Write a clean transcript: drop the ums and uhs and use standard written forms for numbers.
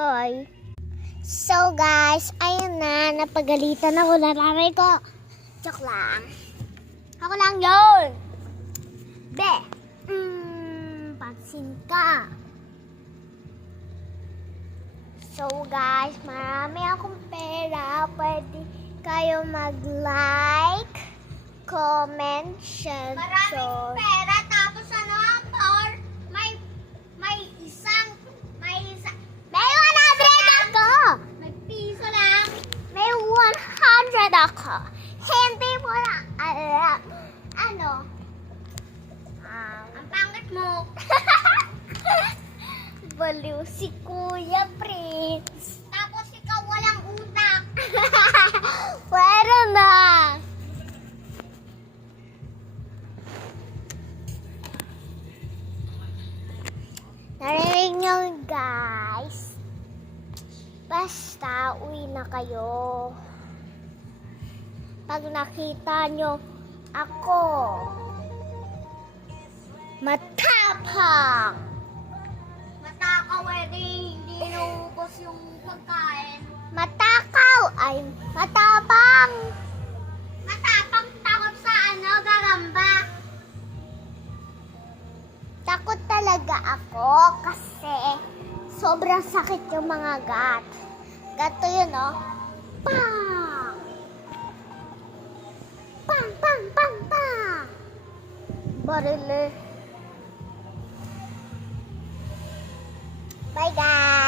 Hi. So guys, ayun na, napagalitan ako na nanay ko. Joke lang. Ako lang yun. Be, pansin ka. So guys, marami akong pera. Pwede kayo mag-like, comment, share. Maraming pera, tapos ano, or may isang, May 100 ako. may piso lang. May 100 ako. Hindi mo na alam. Ano? Ang pangit mo. Baliw si Kuya Prince. Tapos ikaw walang utak. Pwede na. Narinig nyo guys. Basta uwi na kayo. Pag nakita nyo ako, matapang. Matakaw hindi inuubos yung pagkain. Matakaw ay matapang. Matapang takot sa ano, gagamba. Takot talaga ako kasi sobrang sakit yung mga gat. Gato yun, oh. Pang! Pang, pang, pang, pang! Barili. Bye, guys!